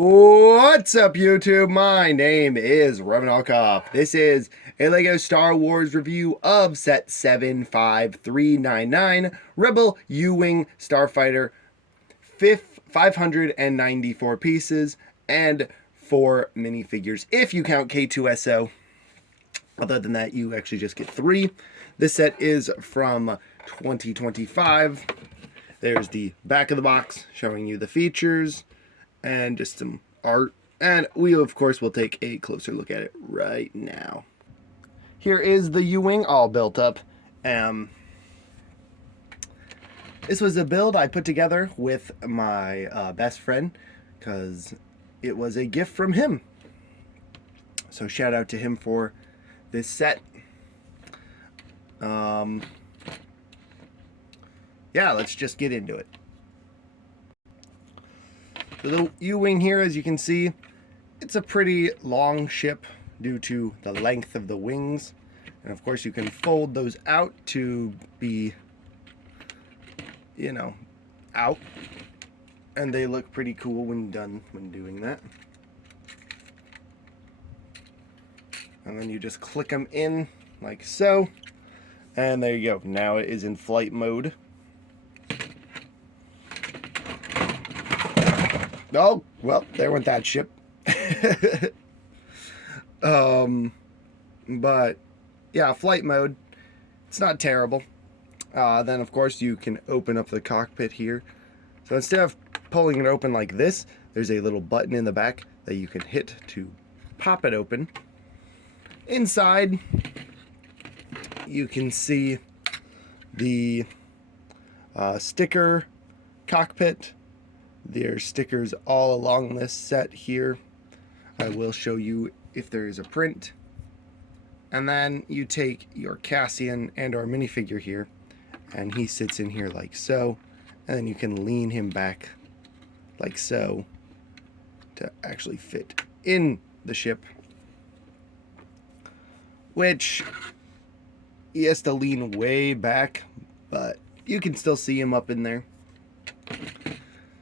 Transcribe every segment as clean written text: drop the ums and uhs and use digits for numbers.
What's up, YouTube? My name is Rebel This is a LEGO Star Wars review of set 75399 Rebel U-wing Starfighter, 594 pieces and 4 minifigures if you count K2SO. Other than that, you actually just get 3. This set is from 2025. There's the back of the box showing you the features and just some art, and we of course will take a closer look at it right now. Here is the U-wing all built up. This was a build I put together with my best friend because it was a gift from him, so shout out to him for this set. Yeah, let's just get into it. The U-wing here, as you can see, it's a pretty long ship due to the length of the wings. And of course you can fold those out to be, out. And they look pretty cool when doing that. And then you just click them in like so. And there you go. Now it is in flight mode. Oh, well, there went that ship. But yeah, flight mode, it's not terrible. Then of course you can open up the cockpit here. So instead of pulling it open like this, there's a little button in the back that you can hit to pop it open. Inside, you can see the sticker cockpit. There's stickers all along this set here. I will show you if there is a print. And then you take your Cassian and our minifigure here, and he sits in here like so. And then you can lean him back like so to actually fit in the ship. Which he has to lean way back, but you can still see him up in there.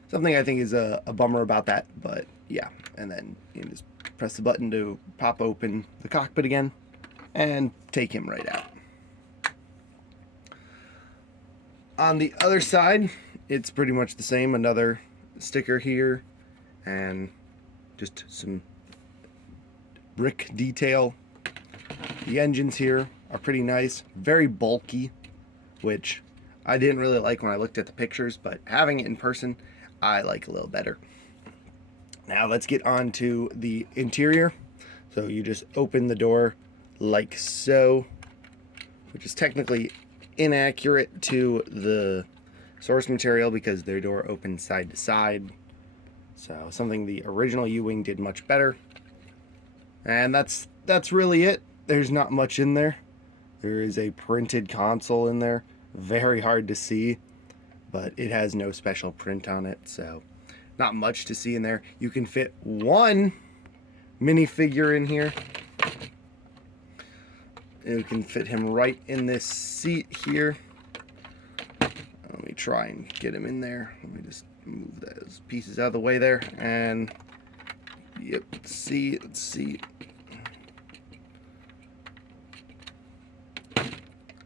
Something I think is a bummer about that, but yeah. And then you can just press the button to pop open the cockpit again and take him right out. On the other side, it's pretty much the same. Another sticker here and just some brick detail. The engines here are pretty nice, very bulky, which I didn't really like when I looked at the pictures, but having it in person, I like a little better. Now let's get on to the interior. So you just open the door like so, which is technically inaccurate to the source material because their door opens side to side. So something the original U-wing did much better. And that's really it. There's not much in there. There is a printed console in there. Very hard to see, but it has no special print on it, so not much to see in there. You can fit one minifigure in here. You can fit him right in this seat here. Let me try and get him in there. Let me just move those pieces out of the way there. And yep, let's see.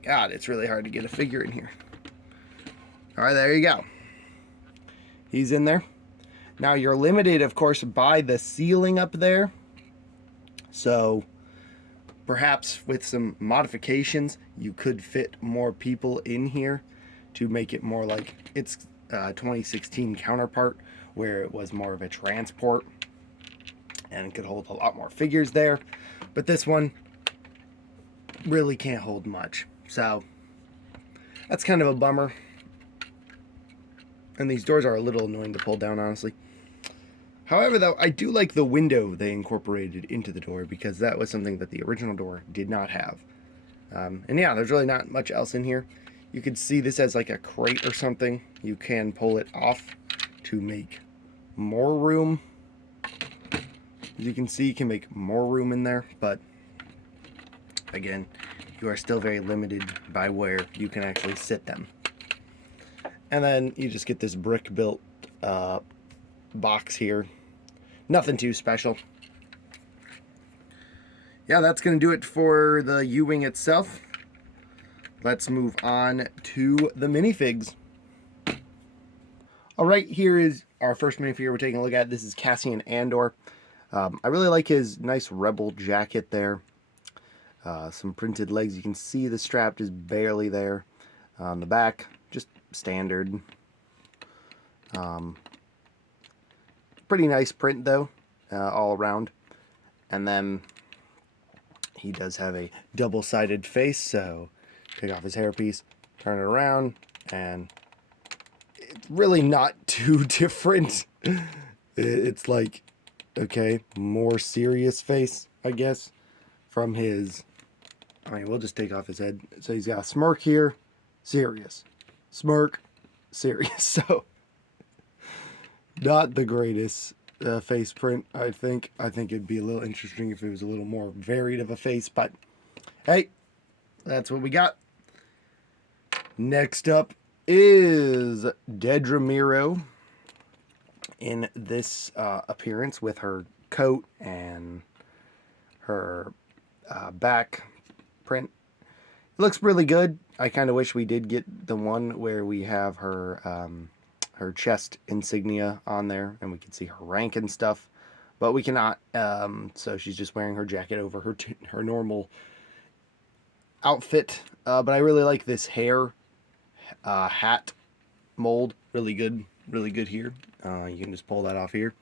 God, it's really hard to get a figure in here. All right, there you go. He's in there. Now you're limited, of course, by the ceiling up there. So perhaps with some modifications, you could fit more people in here to make it more like its 2016 counterpart, where it was more of a transport and it could hold a lot more figures there. But this one really can't hold much. So that's kind of a bummer. And these doors are a little annoying to pull down, honestly. However, though, I do like the window they incorporated into the door because that was something that the original door did not have. And yeah, there's really not much else in here. You could see this as like a crate or something. You can pull it off to make more room. As you can see, you can make more room in there, but again, you are still very limited by where you can actually sit them. And then you just get this brick built box here. Nothing too special. Yeah, that's going to do it for the U-wing itself. Let's move on to the minifigs. All right, here is our first minifigure we're taking a look at. This is Cassian Andor. I really like his nice Rebel jacket there. Some printed legs. You can see the strap just barely there. On the back, just standard. Pretty nice print though, all around. And then he does have a double-sided face, so take off his hairpiece, turn it around, and it's really not too different. It's like, okay, more serious face, I guess, from his... I mean, we'll just take off his head. So he's got a smirk here, serious. Smirk, serious. So, not the greatest face print, I think. I think it'd be a little interesting if it was a little more varied of a face, but hey, that's what we got. Next up is Dedra Meero in this appearance with her coat and her back print. It looks really good. I kind of wish we did get the one where we have her her chest insignia on there and we can see her rank and stuff, but we cannot. So she's just wearing her jacket over her normal outfit. But I really like this hair hat mold. Really good here. You can just pull that off here.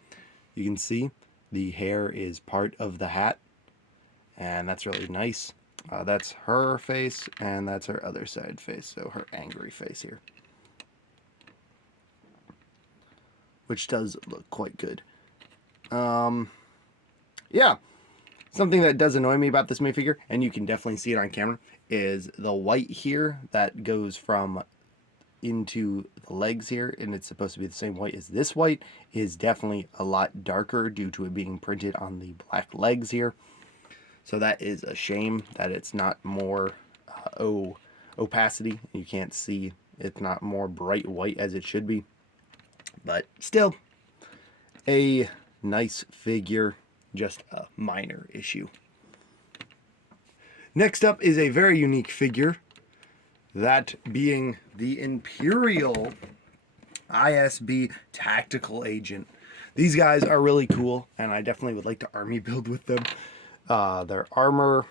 You can see the hair is part of the hat, and that's really nice. That's her face, and that's her other side face, so her angry face here, which does look quite good. Yeah, something that does annoy me about this minifigure, and you can definitely see it on camera, is the white here that goes from into the legs here, and it's supposed to be the same white as this white, is definitely a lot darker due to it being printed on the black legs here. So that is a shame that it's not more opacity. You can't see, it's not more bright white as it should be. But still, a nice figure, just a minor issue. Next up is a very unique figure, that being the Imperial ISB Tactical Agent. These guys are really cool, and I definitely would like to army build with them. Their armor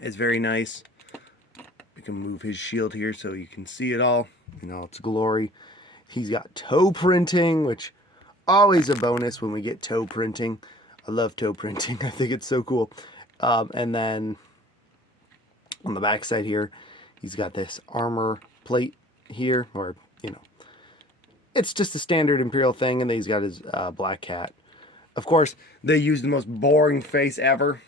is very nice. We can move his shield here so you can see it all in all its glory. He's got toe printing, which always a bonus when we get toe printing. I love toe printing. I think it's so cool. And then on the back side here, he's got this armor plate here, or, you know, it's just a standard Imperial thing, and then he's got his black hat. Of course, they use the most boring face ever.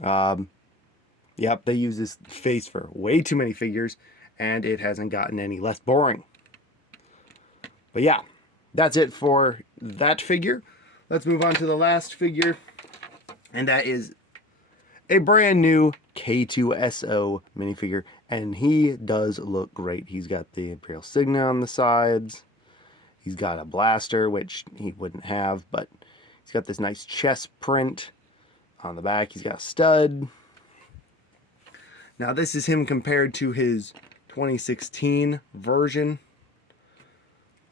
Yep, they use this face for way too many figures, and it hasn't gotten any less boring. But yeah, that's it for that figure. Let's move on to the last figure, and that is a brand new K2SO minifigure, and he does look great. He's got the Imperial Signet on the sides. He's got a blaster, which he wouldn't have, but he's got this nice chest print on the back. He's got a stud. Now this is him compared to his 2016 version.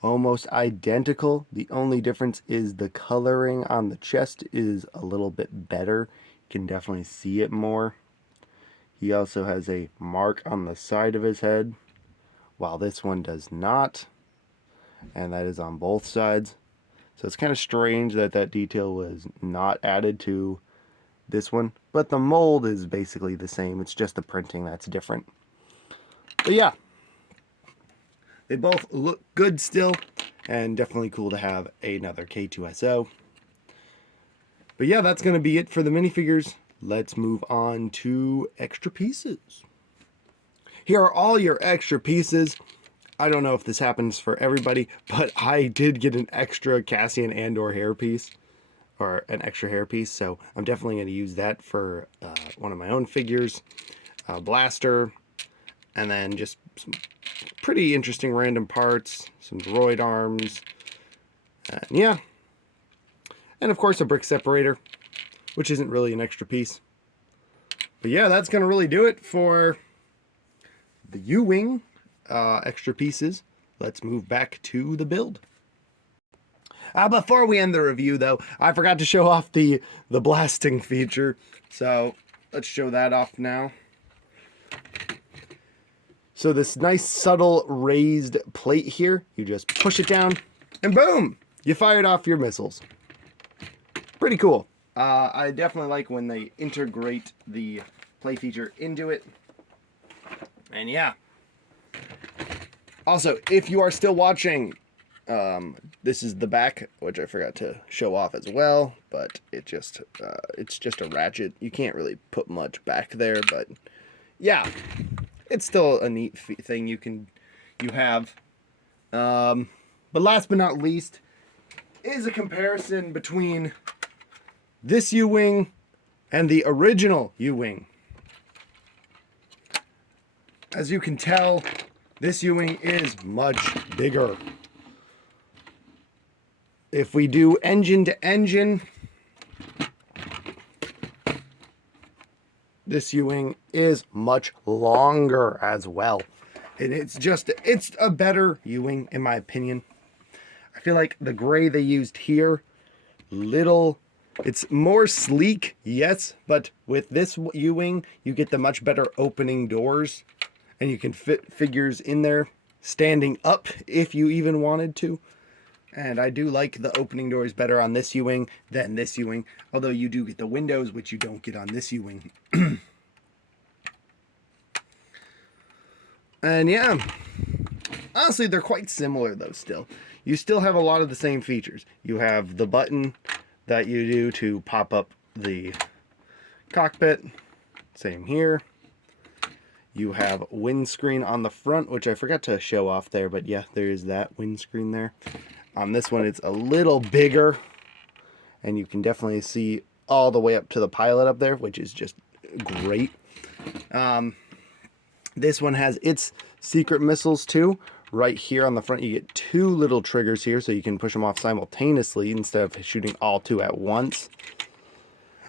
Almost identical. The only difference is the coloring on the chest is a little bit better. You can definitely see it more. He also has a mark on the side of his head, while this one does not. And that is on both sides. So it's kind of strange that that detail was not added to this one. But the mold is basically the same. It's just the printing that's different. But yeah, they both look good still, and definitely cool to have another K2SO. But yeah, that's going to be it for the minifigures. Let's move on to extra pieces. Here are all your extra pieces. I don't know if this happens for everybody, but I did get an extra Cassian Andor hairpiece, or an extra hairpiece, so I'm definitely going to use that for one of my own figures. Blaster, and then just some pretty interesting random parts, some droid arms, and yeah. And of course a brick separator, which isn't really an extra piece. But yeah, that's going to really do it for the U-wing extra pieces. Let's move back to the build. Before we end the review, though, I forgot to show off the blasting feature. So let's show that off now. So this nice subtle raised plate here, you just push it down and boom, you fired off your missiles. Pretty cool. I definitely like when they integrate the play feature into it. And yeah. Also, if you are still watching, this is the back, which I forgot to show off as well, but it's just a ratchet. You can't really put much back there, but yeah, it's still a neat thing you have. But last but not least is a comparison between this U-wing and the original U-wing. As you can tell, this U-wing is much bigger. If we do engine to engine, this U-wing is much longer as well. And it's a better U-wing in my opinion. I feel like the gray they used here, it's more sleek, yes, but with this U-wing, you get the much better opening doors, and you can fit figures in there standing up if you even wanted to. And I do like the opening doors better on this U-wing than this U-wing, although you do get the windows, which you don't get on this U-wing. And yeah, honestly, they're quite similar though still. You still have a lot of the same features. You have the button that you do to pop up the cockpit. Same here. You have windscreen on the front, which I forgot to show off there, but yeah, there is that windscreen there. On this one, it's a little bigger, and you can definitely see all the way up to the pilot up there, which is just great. This one has its secret missiles too. Right here on the front, you get two little triggers here, so you can push them off simultaneously instead of shooting all two at once.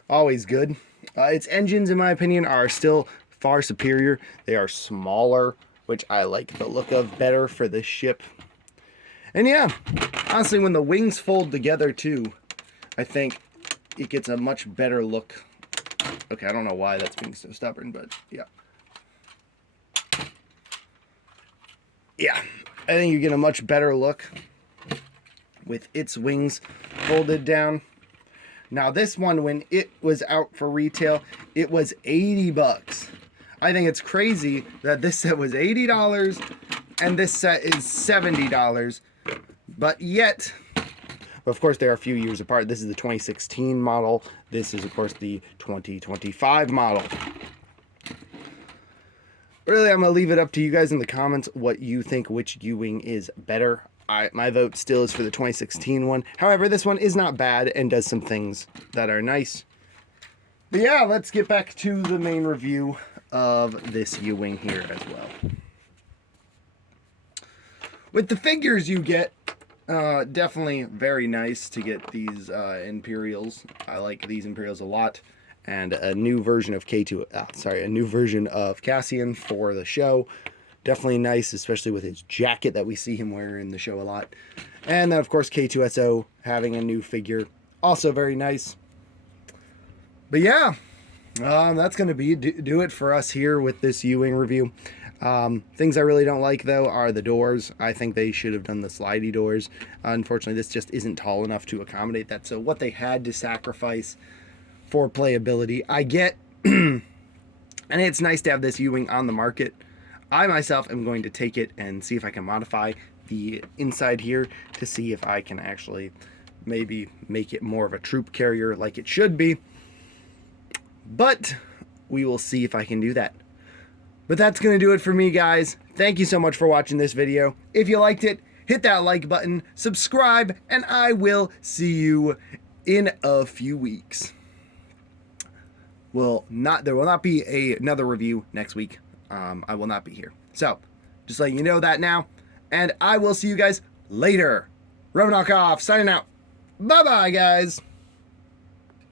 Always good. Its engines, in my opinion, are still far superior. They are smaller, which I like the look of better for this ship. And yeah, honestly, when the wings fold together too, I think it gets a much better look. Okay, I don't know why that's being so stubborn, but yeah. Yeah, I think you get a much better look with its wings folded down. Now this one, when it was out for retail, it was 80 bucks. I think it's crazy that this set was $80 and this set is $70. But yet, of course, they're a few years apart. This is the 2016 model. This is, of course, the 2025 model. Really, I'm going to leave it up to you guys in the comments what you think which U-wing is better. My vote still is for the 2016 one. However, this one is not bad and does some things that are nice. But yeah, let's get back to the main review of this U-wing here as well. With the figures you get, definitely very nice to get these Imperials. I like these Imperials a lot. And a new version of a new version of Cassian for the show. Definitely nice, especially with his jacket that we see him wear in the show a lot. And then, of course, K2SO having a new figure. Also very nice. But yeah, that's going to do it for us here with this U-wing review. Things I really don't like, though, are the doors. I think they should have done the slidey doors. Unfortunately, this just isn't tall enough to accommodate that. So what they had to sacrifice for playability, I get. And it's nice to have this U-wing on the market. I myself am going to take it and see if I can modify the inside here to see if I can actually maybe make it more of a troop carrier like it should be. But we will see if I can do that. But that's going to do it for me, guys. Thank you so much for watching this video. If you liked it, hit that like button, subscribe, and I will see you in a few weeks. There will not be another review next week. I will not be here. So, just letting you know that now. And I will see you guys later. Rebel off, signing out. Bye-bye, guys.